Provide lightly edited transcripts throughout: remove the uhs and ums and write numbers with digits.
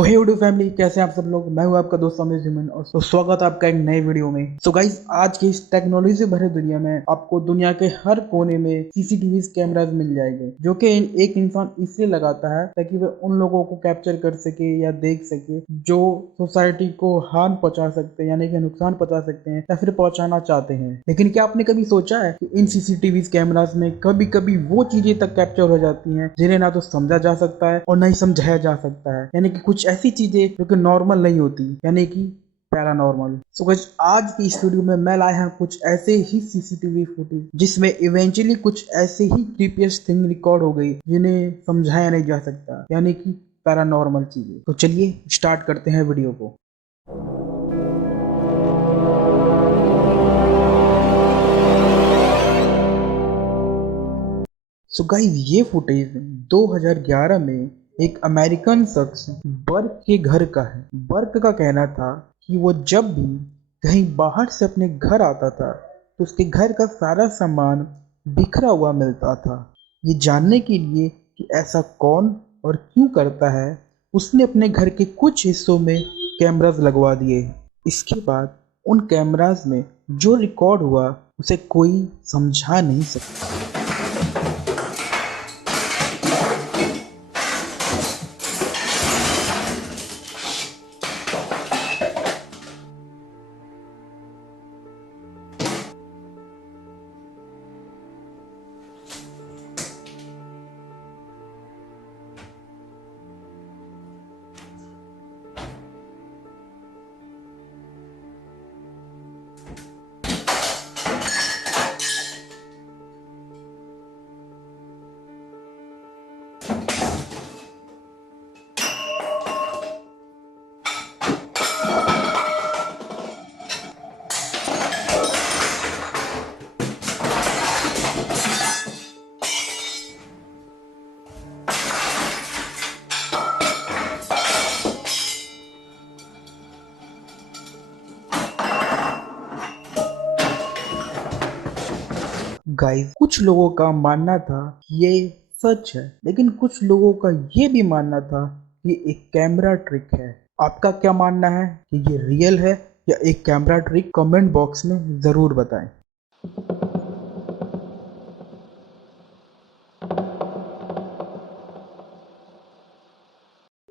तो हे video family, कैसे हैं आप सब लोग। मैं हूं आपका दोस्त अमेज ह्यूमन और स्वागत है आपका एक नए वीडियो में। सो गाइस, आज की इस टेक्नोलॉजी से भरे दुनिया में आपको दुनिया के हर कोने में सीसीटीवी कैमराज मिल जाएंगे, जो कि एक इंसान इसलिए लगाता है ताकि वह उन लोगों को कैप्चर कर सके या देख सके जो सोसाइटी को हार्म पहुंचा सकते हैं, यानी कि नुकसान पहुंचा सकते हैं या फिर पहुंचाना चाहते हैं। लेकिन क्या आपने कभी सोचा है कि इन सीसीटीवी कैमराज में कभी कभी वो चीजें तक कैप्चर हो जाती हैं जिन्हें ना तो समझा जा सकता है और ना ही समझाया जा सकता है, यानी कि कुछ ऐसी चीजें जो कि नॉर्मल नहीं होती, यानी कि पैरानॉर्मल। सो गाइस, आज की इस वीडियो में मैं लाया हूं कुछ ऐसे ही सीसीटीवी फुटेज जिसमें इवेंचुअली कुछ ऐसे ही क्रीपियस्ट थिंग रिकॉर्ड हो गई जिन्हें समझाया नहीं जा सकता, यानी कि पैरानॉर्मल चीजें। तो चलिए स्टार्ट करते हैं वीडियो को। सो गाइस, ये फुटेज 2011 में एक अमेरिकन शख्स बर्क के घर का है। बर्क का कहना था कि वो जब भी कहीं बाहर से अपने घर आता था तो उसके घर का सारा सामान बिखरा हुआ मिलता था। ये जानने के लिए कि ऐसा कौन और क्यों करता है, उसने अपने घर के कुछ हिस्सों में कैमरास लगवा दिए। इसके बाद उन कैमरास में जो रिकॉर्ड हुआ उसे कोई समझा नहीं सकता। गाइस, कुछ लोगों का मानना था कि ये सच है, लेकिन कुछ लोगों का ये भी मानना था कि एक कैमरा ट्रिक है। आपका क्या मानना है कि ये रियल है या एक कैमरा ट्रिक? कमेंट बॉक्स में जरूर बताएं।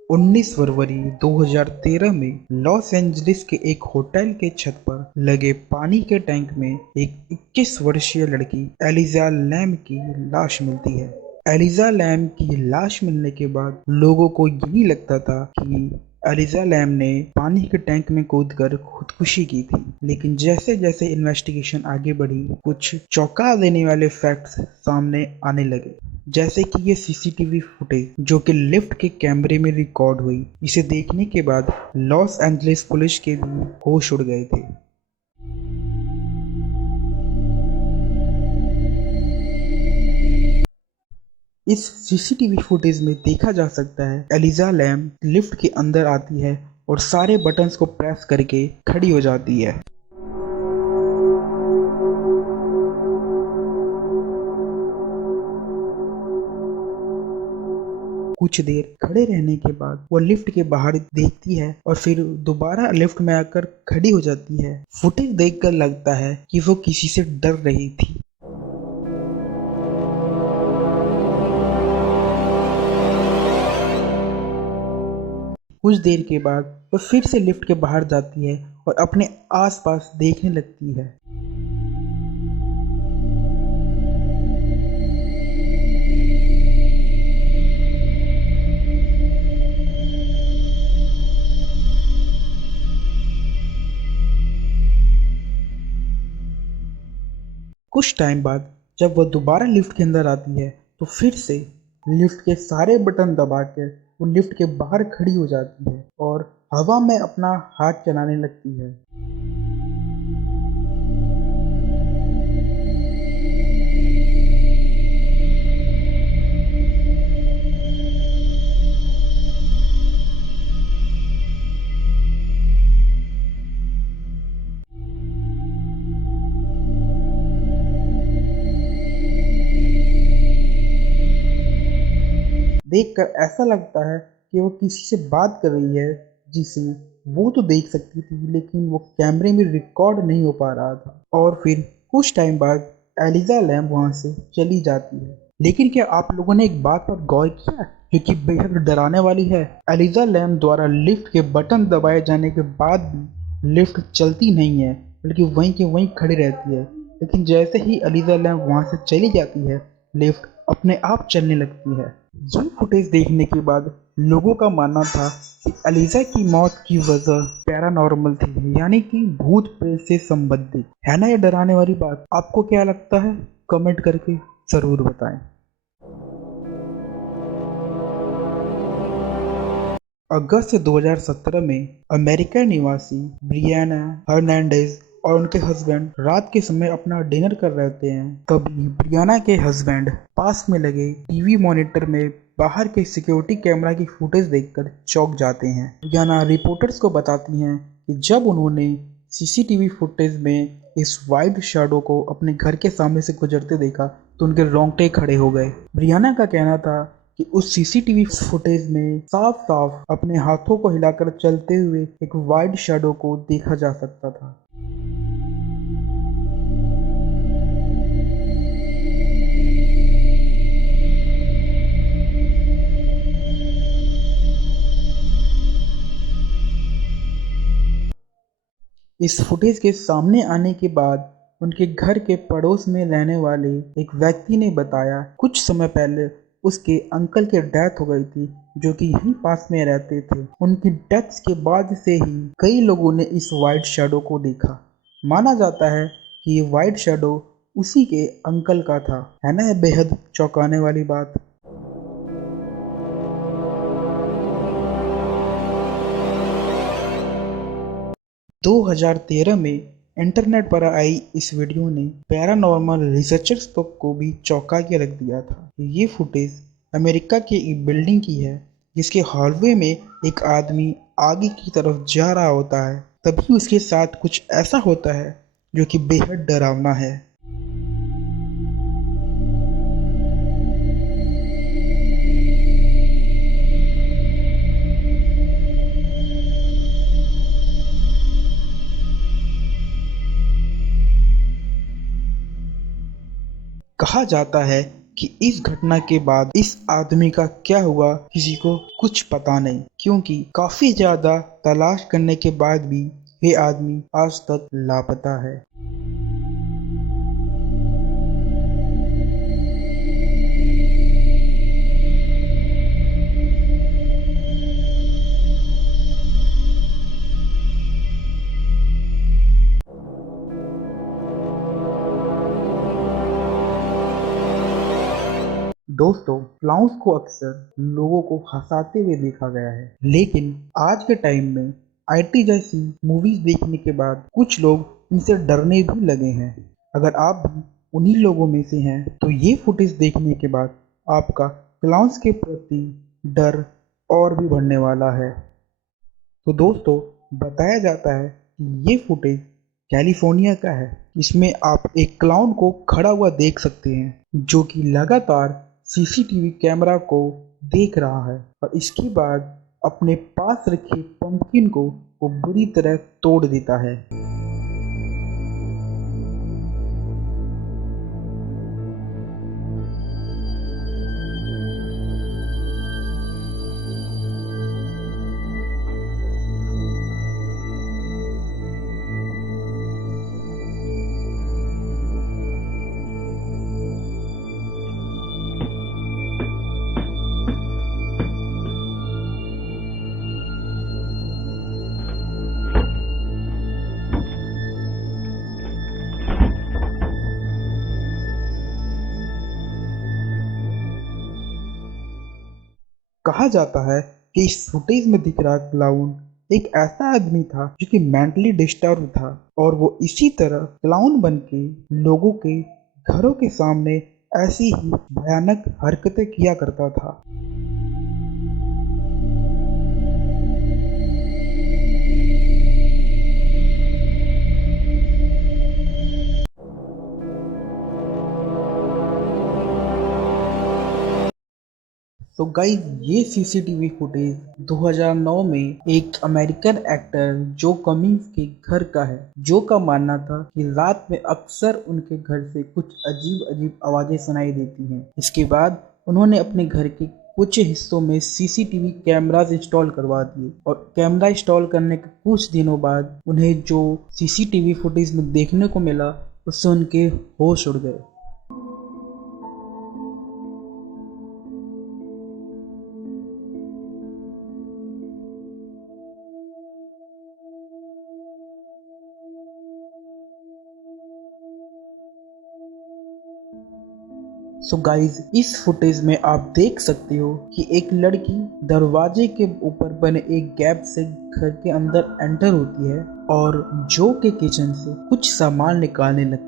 19 फरवरी 2013 में लॉस एंजलिस के एक होटल के छत पर लगे पानी के टैंक में एक 21 वर्षीय लड़की एलिजा लैम की लाश मिलती है। एलिजा लैम की लाश मिलने के बाद लोगों को यही लगता था कि एलिजा लैम ने पानी के टैंक में कूदकर खुदकुशी की थी। लेकिन जैसे जैसे इन्वेस्टिगेशन आगे बढ़ी, कुछ चौंका देने वाले फैक्ट्स सामने आने लगे, जैसे कि ये सीसीटीवी फुटेज जो कि लिफ्ट के कैमरे में रिकॉर्ड हुई। इसे देखने के बाद लॉस एंजलिस पुलिस के भी होश उड़ गए थे। इस सीसीटीवी फुटेज में देखा जा सकता है एलिजा लैम लिफ्ट के अंदर आती है और सारे बटन्स को प्रेस करके खड़ी हो जाती है। कुछ देर खड़े रहने के बाद वो लिफ्ट के बाहर देखती है और फिर दोबारा लिफ्ट में आकर खड़ी हो जाती है। फुटेज देखकर लगता है कि वो किसी से डर रही थी। कुछ देर के बाद वो फिर से लिफ्ट के बाहर जाती है और अपने आसपास देखने लगती है। कुछ टाइम बाद जब वह दोबारा लिफ्ट के अंदर आती है तो फिर से लिफ्ट के सारे बटन दबा के वो लिफ्ट के बाहर खड़ी हो जाती है और हवा में अपना हाथ चलाने लगती है। देखकर ऐसा लगता है कि वो किसी से बात कर रही है जिसे वो तो देख सकती थी, लेकिन वो कैमरे में रिकॉर्ड नहीं हो पा रहा था। और फिर कुछ टाइम बाद एलिजा लैम वहाँ से चली जाती है। लेकिन क्या आप लोगों ने एक बात पर गौर किया जो कि बेहद डराने वाली है? एलिजा लैम द्वारा लिफ्ट के बटन दबाए जाने के बाद भी लिफ्ट चलती नहीं है, बल्कि वहीं के वहीं खड़ी रहती है। लेकिन जैसे ही एलिजा लैम वहाँ से चली जाती है, लिफ्ट अपने आप चलने लगती है। ये फुटेज देखने के बाद लोगों का मानना था कि एलिजा की मौत की वजह पैरानॉर्मल थी, यानी कि भूत प्रेत से संबंधित। है ना ये डराने वाली बात? आपको क्या लगता है? कमेंट करके जरूर बताएं। अगस्त 2017 में अमेरिका निवासी ब्रियाना हर्नांडेज और उनके हस्बैंड रात के समय अपना डिनर कर रहे होते हैं। तभी ब्रियाना के हस्बैंड पास में लगे टीवी मॉनिटर में बाहर के सिक्योरिटी कैमरा की फुटेज देखकर चौंक जाते हैं। ब्रियाना रिपोर्टर्स को बताती हैं कि जब उन्होंने सीसीटीवी फुटेज में इस वाइट शैडो को अपने घर के सामने से गुजरते देखा तो उनके रोंगटे खड़े हो गए। ब्रियाना का कहना था कि उस सीसीटीवी फुटेज में साफ साफ अपने हाथों को हिलाकर चलते हुए एक वाइड शैडो को देखा जा सकता था। इस फुटेज के सामने आने के बाद उनके घर के पड़ोस में रहने वाले एक व्यक्ति ने बताया कुछ समय पहले उसके अंकल की डेथ हो गई थी, जो कि यहीं पास में रहते थे। उनकी डेथ के बाद से ही कई लोगों ने इस वाइट शैडो को देखा। माना जाता है कि ये वाइट शैडो उसी के अंकल का था। है ना ये बेहद चौंकाने वाली बात? 2013 में इंटरनेट पर आई इस वीडियो ने पैरानॉर्मल रिसर्चर्स को भी चौंका के रख दिया था। ये फुटेज अमेरिका के एक बिल्डिंग की है जिसके हॉलवे में एक आदमी आगे की तरफ जा रहा होता है। तभी उसके साथ कुछ ऐसा होता है जो कि बेहद डरावना है। कहा जाता है कि इस घटना के बाद इस आदमी का क्या हुआ किसी को कुछ पता नहीं, क्योंकि काफी ज्यादा तलाश करने के बाद भी ये आदमी आज तक लापता है। दोस्तों, क्लाउन्स को अक्सर लोगों को हंसाते हुए देखा गया है, लेकिन आज के टाइम में आईटी जैसी मूवीज देखने के बाद कुछ लोग इनसे डरने भी लगे हैं। अगर आप भी उन्हीं लोगों में से हैं तो ये फुटेज देखने के बाद आपका क्लाउन्स के प्रति डर और भी बढ़ने वाला है। तो दोस्तों, बताया जाता है कि ये फुटेज कैलिफोर्निया का है। इसमें आप एक क्लाउन को खड़ा हुआ देख सकते हैं जो कि लगातार सीसीटीवी कैमरा को देख रहा है और इसके बाद अपने पास रखे पंपकिन को वो बुरी तरह तोड़ देता है। कहा जाता है कि इस फुटेज में दिख रहा क्लाउन एक ऐसा आदमी था जो कि मेंटली डिस्टर्ब था और वो इसी तरह क्लाउन बन के लोगों के घरों के सामने ऐसी ही भयानक हरकतें किया करता था। तो गाइस ये सीसीटीवी फुटेज 2009 में एक अमेरिकन एक्टर जो कमिंग्स के घर का है, जो का मानना था कि रात में अक्सर उनके घर से कुछ अजीब अजीब आवाजें सुनाई देती हैं। इसके बाद उन्होंने अपने घर के कुछ हिस्सों में सीसीटीवी कैमरास इंस्टॉल करवा दिए और कैमरा इंस्टॉल करने के कुछ दिनों बाद उन्हें जो सीसीटीवी फुटेज में देखने को मिला उससे उनके होश उड़ गए। सो गाइज इस फुटेज में आप देख सकते हो कि एक लड़की दरवाजे के ऊपर बने एक गैप से घर के अंदर एंटर होती है और जो के किचन से कुछ सामान निकालने लगती है।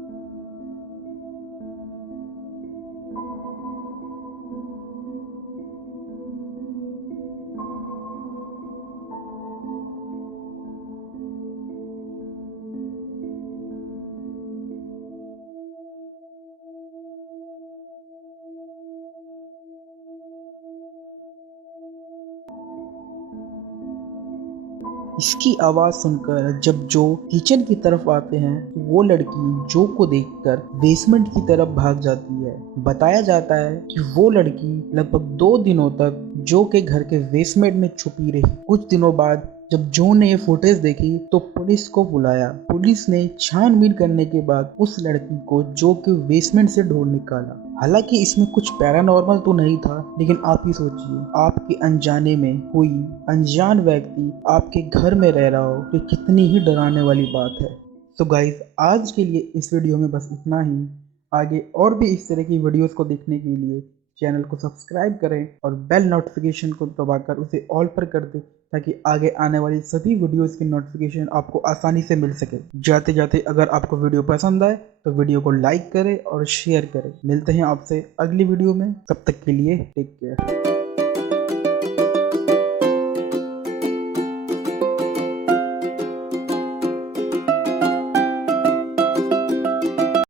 इसकी आवाज सुनकर जब जो किचन की तरफ आते हैं तो वो लड़की जो को देखकर बेसमेंट की तरफ भाग जाती है। बताया जाता है कि वो लड़की लगभग 2 दिनों तक जो के घर के बेसमेंट में छुपी रही। कुछ दिनों बाद जब जो ने ये फुटेज देखी तो पुलिस को बुलाया। पुलिस ने छानबीन करने के बाद उस लड़की को जो के बेसमेंट से ढूंढ निकाला। हालांकि इसमें कुछ पैरानॉर्मल तो नहीं था, लेकिन आप ही सोचिए आपके अनजाने में कोई अनजान व्यक्ति आपके घर में रह रहा हो तो कितनी ही डराने वाली बात है। तो गाइस आज के लिए इस वीडियो में बस इतना ही। आगे और भी इस तरह की वीडियोस को देखने के लिए चैनल को सब्सक्राइब करें और बेल नोटिफिकेशन को दबाकर उसे ऑल पर कर दें ताकि आगे आने वाली सभी वीडियोस की नोटिफिकेशन आपको आसानी से मिल सके। जाते जाते अगर आपको वीडियो पसंद आए तो वीडियो को लाइक करें और शेयर करें। मिलते हैं आपसे अगली वीडियो में, तब तक के लिए टेक केयर।